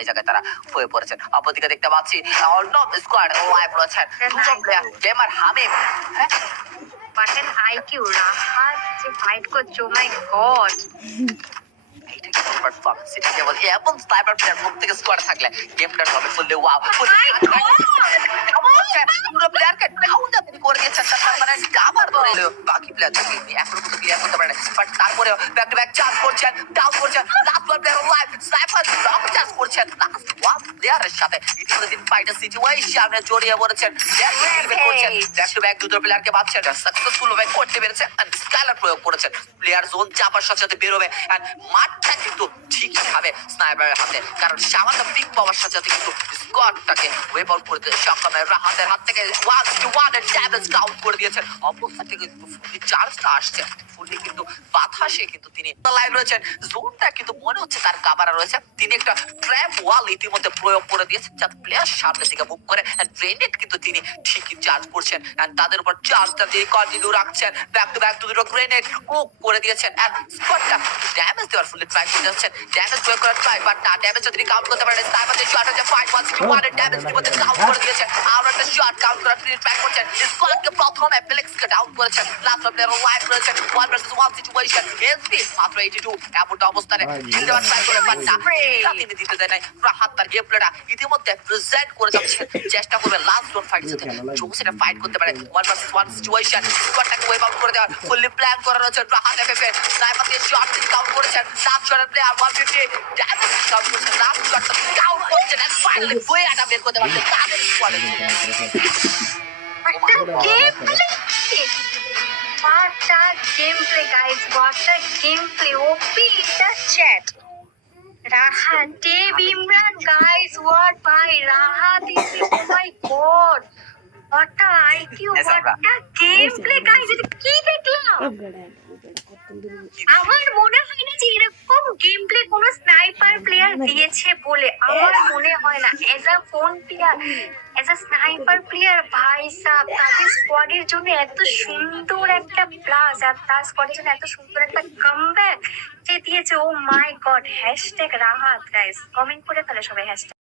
এই জায়গায় তারা হয়ে পড়েছেন। অপরদিকে দেখতে পাচ্ছি অন্য স্কোয়াড লাইভ রয়েছেন দুজন প্লেয়ার গেমার হামিম। হ্যাঁ বাটেন আইকিউ রাহাত যে ফাইট করছে, ও মাই গড। এবং স্নাইপার প্লেয়ার প্রত্যেক স্কোয়াডে থাকলে গেম প্লেয়ার হবে ফুললি ওয়াও পুরো প্লেয়ারকে ডাউন করে দিয়েছেন। তার মানে আবার ধরে বাকি প্লেয়ার এখনো পর্যন্ত ক্লিয়ার করতে পারেন, বাট তারপরে ব্যাক টু ব্যাক চার্জ করছেন, ডাউন করছেন। Last one player live sniper long charge করছেন লাস্ট ওয়ান প্লেয়ারের সাথে। ইতিমধ্যে তিনি ফাইটার সিচুয়েশনে জড়িয়ে পড়েছেন, করছেন ব্যাক টু ব্যাক দুটো প্লেয়ারকে বাঁচছেন, সাকসেসফুল ভাবে করতে পেরেছেন। স্কালার প্রয়োগ করেছেন, প্লেয়ার জোন চাপার সাথে সাথে বেরোবে। এন্ড মাঠটা কিন্তু ঠিকই হবে স্নাইপারের হাতে, কারণ সামান্য পিক পাওয়ার সাথে সাথে কিন্তু স্কোয়াডটাকে ওয়েপন করতে সক্ষম হয়। হাতের হাত থেকে 1-1 এর ড্যামেজ কাউন্ট করে দিয়েছেন। অবস্থা থেকে কিন্তু ফুললি চার্জটা আসছে, ফুললি কিন্তু বাতাসে কিন্তু তিনি লাইভ রয়েছেন। জোনটা কিন্তু মনে হচ্ছে তার কাভারে রয়েছে। তিনি একটা ট্র্যাপ ওয়াল ইতিমধ্যে প্রয়োগ করে দিয়েছেন, যাতে প্লেয়ার সামনের দিকে মুভ করে। এন্ড গ্রেনেড কিন্তু তিনি ঠিকই চার্জ করছেন, এন্ড তাদের উপর চার্জটা দিয়ে কন্টিনিউ রাখছেন। ব্যাক টু ব্যাক দুটো গ্রেনেড কুক করে দিয়েছেন, এন্ড স্কোয়াডটা ড্যামেজ দেওয়ার ফুললি ট্রাই করে যাচ্ছেন। ড্যামেজ প্রয়োগ করার ট্রাই, বাট না ড্যামেজটা তিনি কাউন্ট করতে পারেন। তার মধ্যে শট হচ্ছে 5-1 এর ড্যামেজ ইতিমধ্যে কাউন্ট করে দিয়েছেন। আর একটা শট কাউন্ট করার তিনি ট্রাই করছেন। স্কোয়াডকে প্রথমে ফ্লেক্সকে ডাউন করেছেন। লাস্ট অফ প্লেয়ার লাইভ রয়েছেন 1 ভার্সেস 1 সিচুয়েশন। এসপি মাত্র 82 এমনটা অবস্থানে কিল দেওয়ার ট্রাই করে, বাট না তিনি দিতে দেয় নাই। রাহাত তার গেম প্লেটা ইতিমধ্যে প্রেজেন্ট করে যাচ্ছেন, চেষ্টা করবে লাস্ট জোন ফাইট সাথে জোসেটা ফাইট করতে পারে। 1 ভার্সেস 1 সিচুয়েশন, স্কোয়াডটাকে ওয়েভ আউট করে দেওয়ার ফুললি প্ল্যান করা রয়েছে। রাহাত এফএফ স্নাইপার দিয়ে শট কাউন্ট করেছেন। লাস্ট শটের প্লেয়ার 150 ড্যামেজ কাউন্ট করেছেন। লাস্ট শটটা কাউন্ট করছেন, এন্ড ফাইনালি বই আটা বের করতে পারছেন তাদের স্কোয়াডে। What a gameplay, guys! What a gameplay! OP in the chat. Rahat, Dave Imran, guys. What by Rahat? This is, oh my god! What a IQ! What a gameplay, guys! এটা কি দেখলাম? আমার মনে হয় না যে এরকম গেম প্লে কোন স্নাইপার প্লেয়ার দিয়েছে বলে। আমার মনে হয় না। As a phone player, as a sniper player, ভাই সাব তাদের স্কোয়াডের জন্য এত সুন্দর একটা প্লাস, আর তার স্কোয়াডের জন্য এত সুন্দর একটা কামব্যাক যে দিয়েছে। Oh my god, hashtag Rahat guys, comment করে তাহলে সবাই হ্যাশট্যাগ